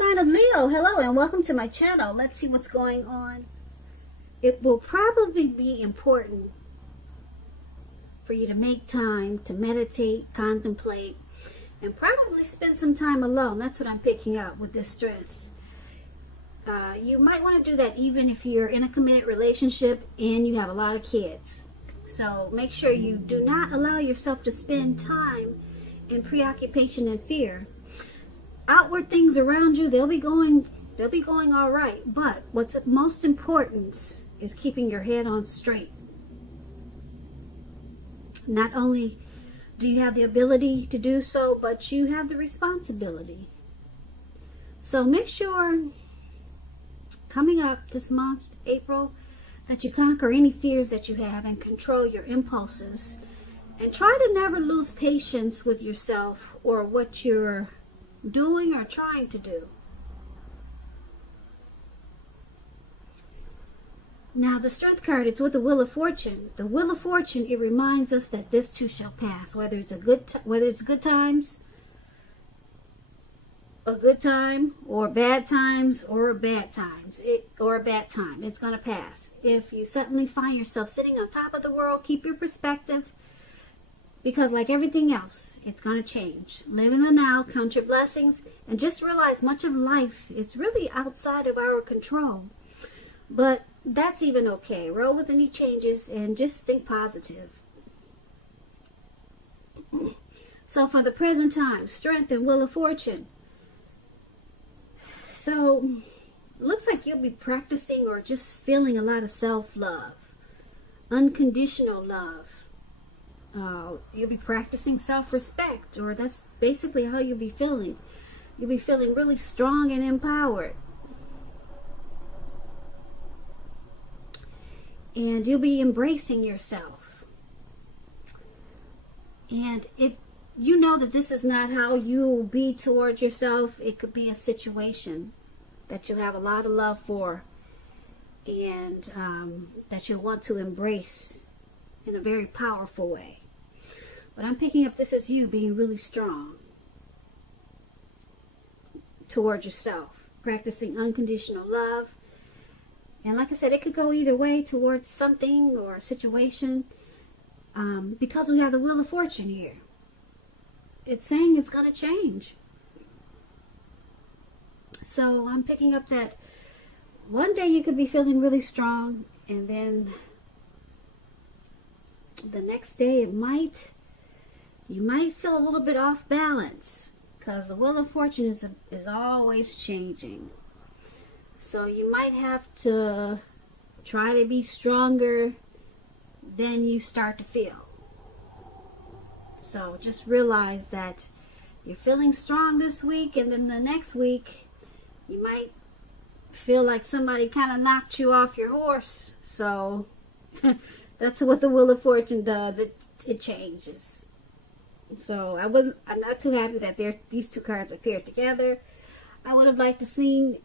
sign of Leo. Hello and welcome to my channel. Let's see what's going on. It will probably be important for you to make time to meditate, contemplate, and probably spend some time alone. That's what I'm picking up with this strength. You might want to do that even if you're in a committed relationship and you have a lot of kids. So make sure you do not allow yourself to spend time in preoccupation and fear. Outward things around you, they'll be going all right. But what's most important is keeping your head on straight. Not only do you have the ability to do so, but you have the responsibility. So make sure coming up this month, April, that you conquer any fears that you have and control your impulses. And try to never lose patience with yourself or what you're doing or trying to do. Now the Strength card, it's with the Wheel of Fortune. The Wheel of Fortune, it reminds us that this too shall pass. Whether it's good times, a good time, or bad times, or bad times, or a bad time, it's going to pass. If you suddenly find yourself sitting on top of the world, keep your perspective, because like everything else, it's going to change. Live in the now, count your blessings, and just realize much of life is really outside of our control. But that's even okay. Roll with any changes and just think positive. So for the present time, Strength and Wheel of Fortune. So, looks like you'll be practicing or just feeling a lot of self-love. Unconditional love. You'll be practicing self-respect, or that's basically how you'll be feeling. You'll be feeling really strong and empowered. And you'll be embracing yourself. And if you know that this is not how you'll be towards yourself, it could be a situation that you have a lot of love for and that you'll want to embrace in a very powerful way. But I'm picking up this as you being really strong towards yourself, practicing unconditional love. And like I said, it could go either way towards something or a situation because we have the Wheel of Fortune here. It's saying it's going to change. So I'm picking up that one day you could be feeling really strong, and then the next day you might feel a little bit off balance, because the Wheel of Fortune is always changing. So you might have to try to be stronger than you start to feel. So just realize that you're feeling strong this week, and then the next week you might feel like somebody kind of knocked you off your horse. So that's what the Wheel of Fortune does. It changes. So I'm not too happy that these two cards appeared together. I would have liked to see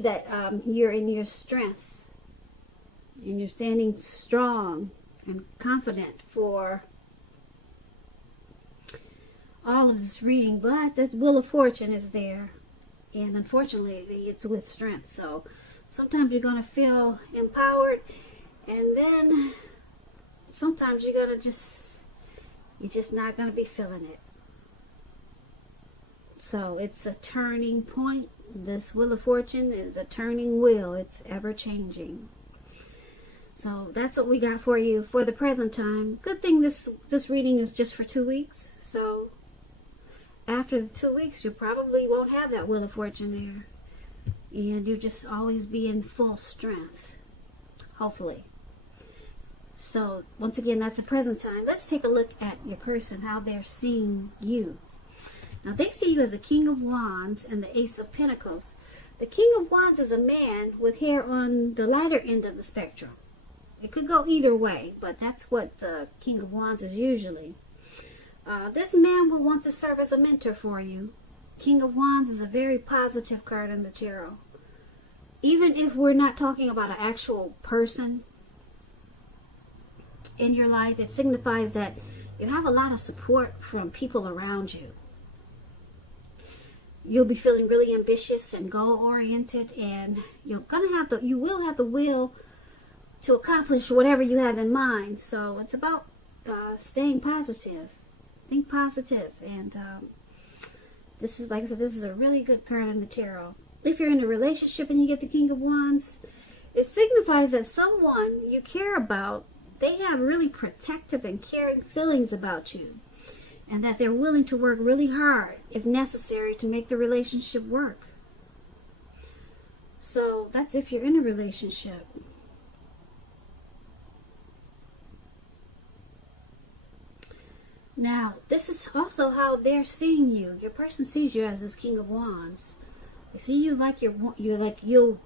that you're in your strength and you're standing strong and confident for all of this reading, but that Wheel of Fortune is there, and unfortunately it's with strength. So sometimes you're going to feel empowered, and then sometimes you're just not going to be feeling it. So it's a turning point. This Wheel of Fortune is a turning wheel. It's ever changing. So that's what we got for you for the present time. Good thing this reading is just for 2 weeks. So after the 2 weeks, you probably won't have that Wheel of Fortune there. And you'll just always be in full strength. Hopefully. So once again, that's the present time. Let's take a look at your person, how they're seeing you. Now they see you as a King of Wands and the Ace of Pentacles. The King of Wands is a man with hair on the lighter end of the spectrum. It could go either way, but that's what the King of Wands is usually. This man will want to serve as a mentor for you. King of Wands is a very positive card in the tarot. Even if we're not talking about an actual person in your life, it signifies that you have a lot of support from people around you. you'll be feeling really ambitious and goal-oriented, and you will have the will to accomplish whatever you have in mind. So it's about staying positive. Think positive. And this is, like I said, this is a really good card in the tarot. If you're in a relationship and you get the King of Wands, it signifies that someone you care about, they have really protective and caring feelings about you, and that they're willing to work really hard if necessary to make the relationship work. So that's if you're in a relationship. Now, this is also how they're seeing you. Your person sees you as this King of Wands. They see you like you'll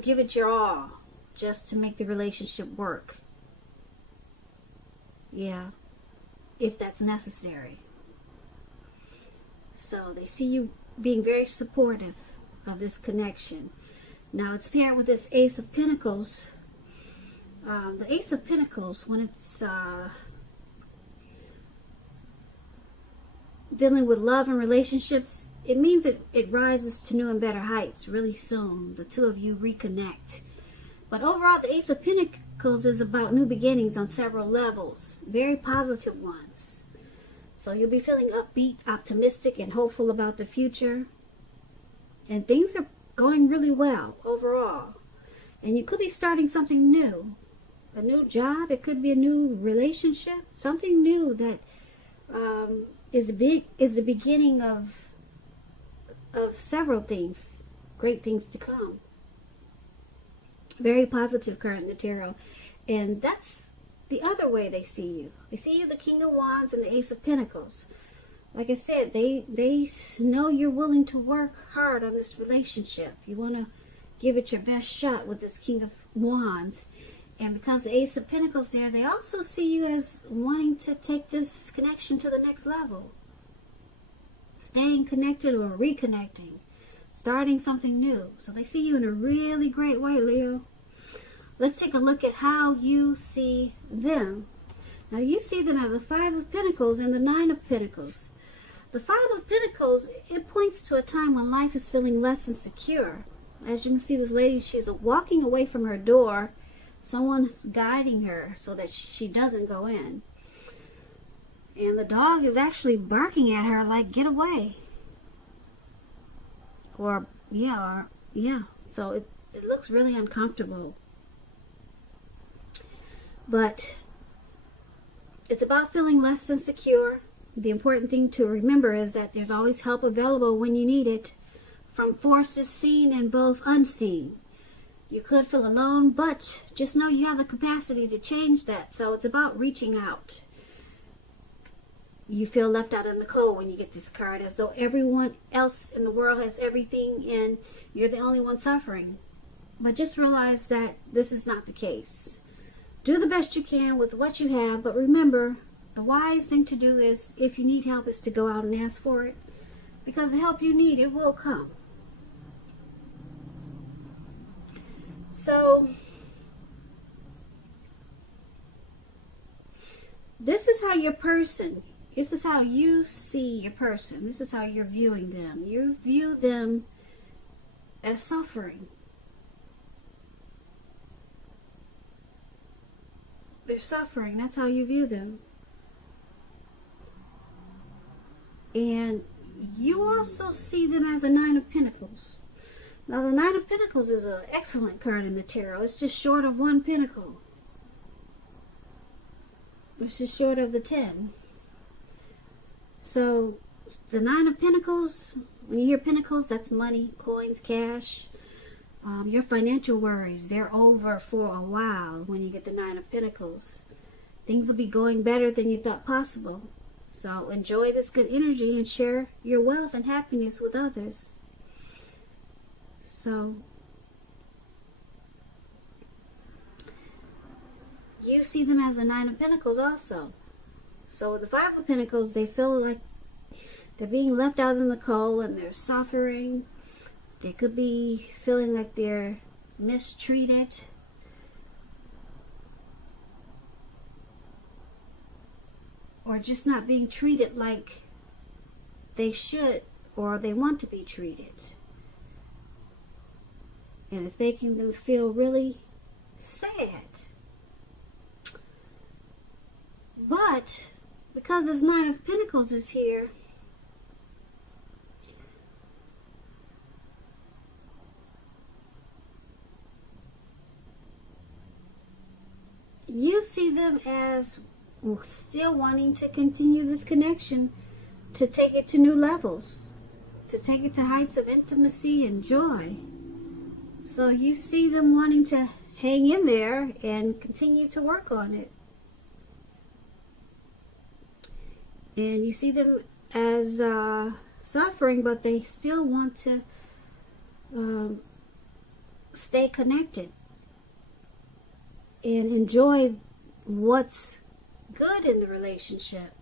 give it your all just to make the relationship work. Yeah, if that's necessary. So they see you being very supportive of this connection. Now it's paired with this Ace of Pentacles. The Ace of Pentacles, when it's dealing with love and relationships, it means it rises to new and better heights really soon. The two of you reconnect. But overall, the Ace of Pentacles is about new beginnings on several levels. Very positive ones. So you'll be feeling upbeat, optimistic, and hopeful about the future. And things are going really well overall. And you could be starting something new. A new job. It could be a new relationship. Something new that is the beginning of several things. Great things to come. Very positive card in the tarot. And that's the other way they see you. They see you the King of Wands and the Ace of Pentacles. Like I said, they know you're willing to work hard on this relationship. You want to give it your best shot with this King of Wands. And because the Ace of Pentacles there, they also see you as wanting to take this connection to the next level. Staying connected or reconnecting. Starting something new. So they see you in a really great way, Leo. Let's take a look at how you see them. Now you see them as the Five of Pentacles and the Nine of Pentacles. The Five of Pentacles, it points to a time when life is feeling less insecure. As you can see, this lady, she's walking away from her door. Someone's guiding her so that she doesn't go in. And the dog is actually barking at her like, get away. So it looks really uncomfortable. But it's about feeling less insecure. The important thing to remember is that there's always help available when you need it, from forces seen and both unseen. You could feel alone, but just know you have the capacity to change that. So it's about reaching out. You feel left out in the cold when you get this card, as though everyone else in the world has everything and you're the only one suffering. But just realize that this is not the case. Do the best you can with what you have, but remember, the wise thing to do is, if you need help, is to go out and ask for it. Because the help you need, it will come. So, this is how this is how you see your person. This is how you're viewing them. You view them as suffering. They're suffering. That's how you view them. And you also see them as a Nine of Pentacles. Now, the Nine of Pentacles is an excellent card in the tarot. It's just short of one pentacle. It's just short of the 10. So, the Nine of Pentacles, when you hear pentacles, that's money, coins, cash. Your financial worries, they're over for a while when you get the Nine of Pentacles. Things will be going better than you thought possible. So enjoy this good energy and share your wealth and happiness with others. So you see them as a Nine of Pentacles also. So with the Five of Pentacles, they feel like they're being left out in the cold and they're suffering. They could be feeling like they're mistreated. Or just not being treated like they should or they want to be treated. And it's making them feel really sad. But because this Nine of Pentacles is here, you see them as still wanting to continue this connection, to take it to new levels, to take it to heights of intimacy and joy. So you see them wanting to hang in there and continue to work on it. And you see them as suffering, but they still want to stay connected and enjoy what's good in the relationship.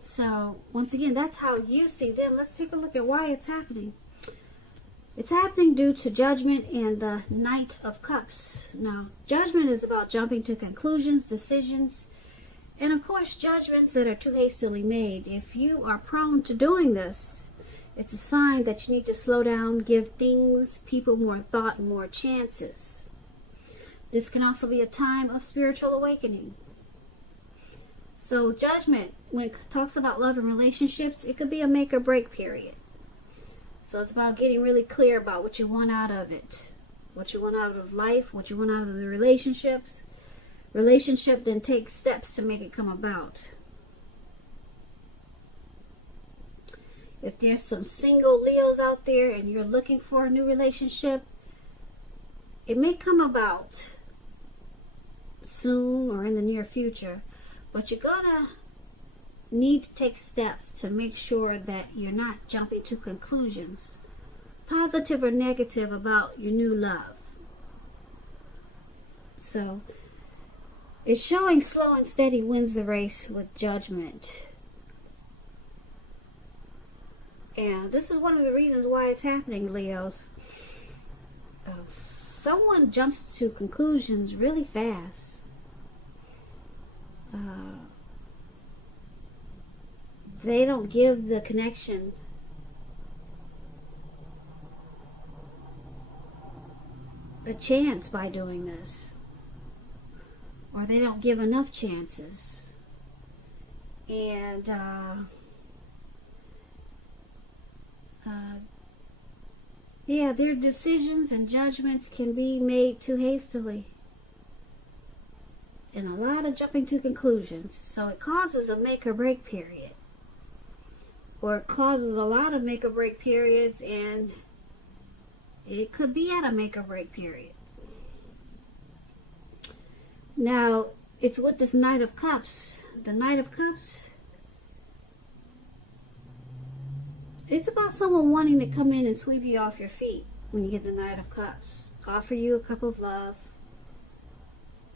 So, once again, that's how you see them. Let's take a look at why it's happening. It's happening due to judgment and the Knight of Cups. Now, judgment is about jumping to conclusions, decisions, and of course, judgments that are too hastily made. If you are prone to doing this, it's a sign that you need to slow down, give things, people more thought, and more chances. This can also be a time of spiritual awakening. So judgment, when it talks about love and relationships, it could be a make or break period. So it's about getting really clear about what you want out of it, what you want out of life, what you want out of the relationships. Relationship then takes steps to make it come about. If there's some single Leos out there and you're looking for a new relationship, it may come about soon or in the near future, but you're gonna need to take steps to make sure that you're not jumping to conclusions, positive or negative, about your new love. So it's showing slow and steady wins the race with judgment. And this is one of the reasons why it's happening, Leos. Someone jumps to conclusions really fast. They don't give the connection a chance by doing this. Or they don't give enough chances. And yeah, their decisions and judgments can be made too hastily. And a lot of jumping to conclusions. So it causes a make or break period. Or it causes a lot of make or break periods, and it could be at a make or break period. Now, it's with this Knight of Cups. The Knight of Cups, it's about someone wanting to come in and sweep you off your feet when you get the Knight of Cups. Offer you a cup of love.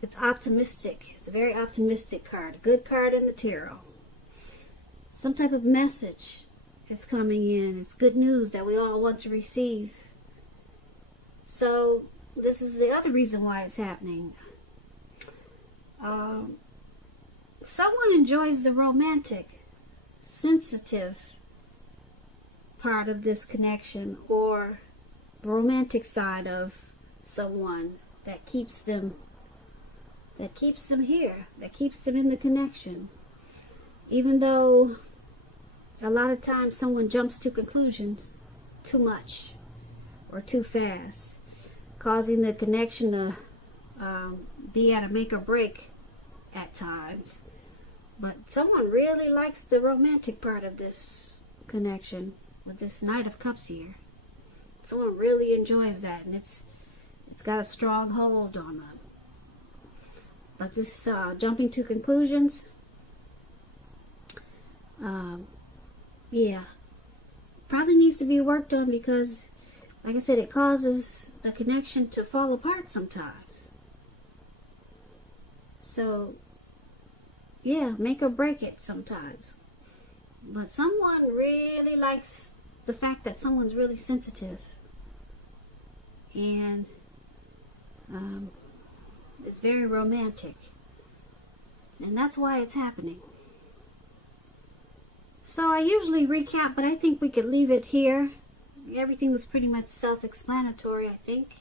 It's optimistic. It's a very optimistic card. A good card in the tarot. Some type of message is coming in. It's good news that we all want to receive. So, this is the other reason why it's happening. Someone enjoys the romantic, sensitive part of this connection, or the romantic side of someone that keeps them here, that keeps them in the connection. Even though a lot of times someone jumps to conclusions too much or too fast, causing the connection to be at a make or break at times. But someone really likes the romantic part of this connection with this Knight of Cups here. Someone really enjoys that, and it's got a strong hold on them. But this jumping to conclusions, yeah, probably needs to be worked on, because, like I said, it causes the connection to fall apart sometimes. So, yeah, make or break it sometimes. But someone really likes the fact that someone's really sensitive. And it's very romantic. And that's why it's happening. So I usually recap, but I think we could leave it here. Everything was pretty much self-explanatory, I think.